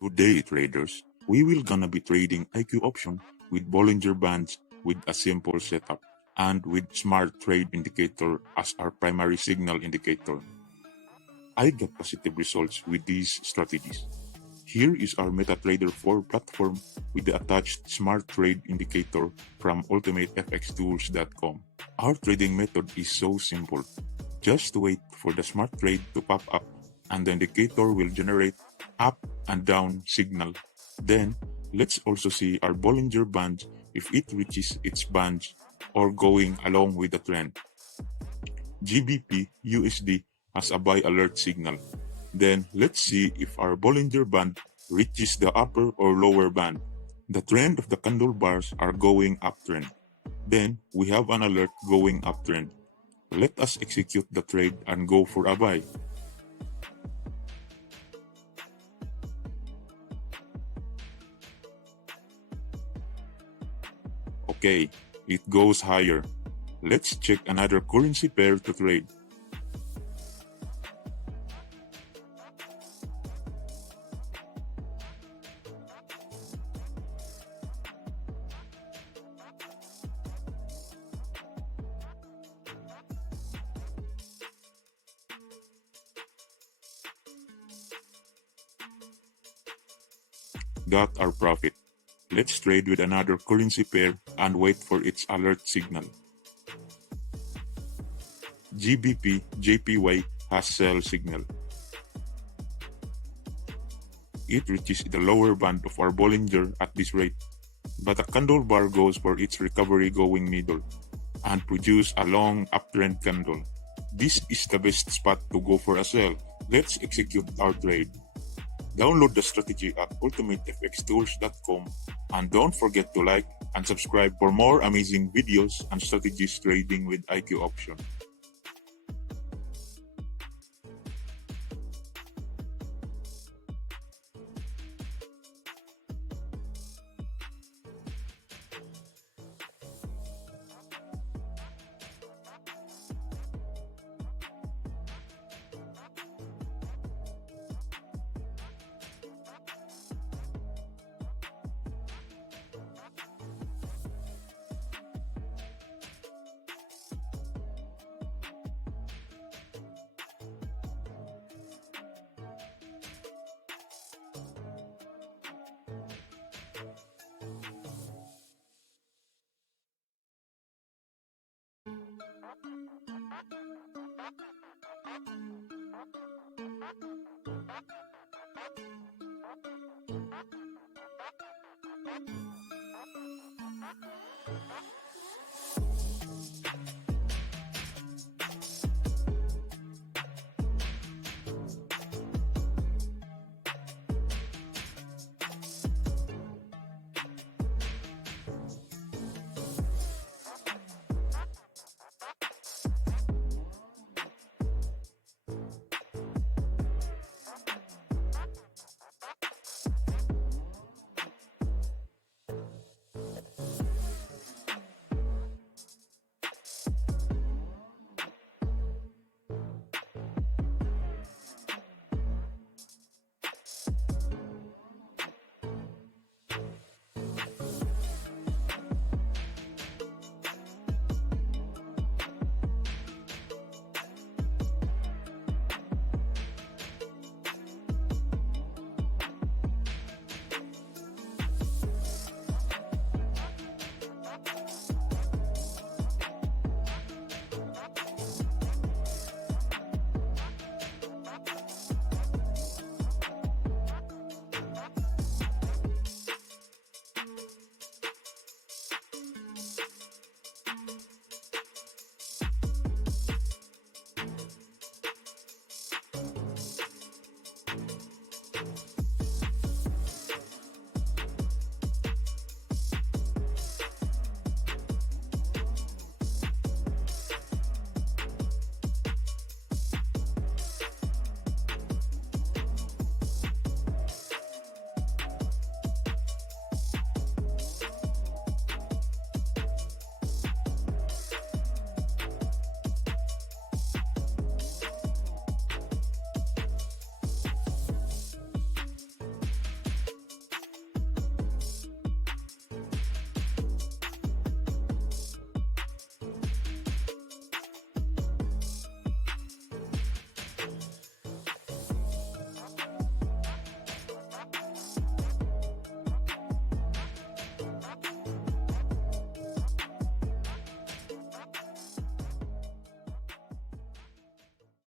Today, traders, we will gonna be trading IQ option with Bollinger Bands with a simple setup and with Smart Trade Indicator as our primary signal indicator. I got positive results with these strategies. Here is our Metatrader IV platform with the attached Smart Trade Indicator from ultimatefxtools.com. Our trading method is so simple. Just wait for the Smart Trade to pop up and the indicator will generate up and down signal. Then, let's also see our Bollinger Band if it reaches its bands or going along with the trend. GBP USD has a buy alert signal. Then, let's see if our Bollinger Band reaches the upper or lower band. The trend of the candle bars are going uptrend. Then, we have an alert going uptrend. Let us execute the trade and go for a buy. Okay, it goes higher. Let's check another currency pair to trade. Got our profit. Let's trade with another currency pair and wait for its alert signal. GBP JPY has sell signal. It reaches the lower band of our Bollinger at this rate, but a candle bar goes for its recovery going middle and produce a long uptrend candle. This is the best spot to go for a sell. Let's execute our trade. Download the strategy at ultimatefxtools.com and don't forget to like and subscribe for more amazing videos and strategies trading with IQ option.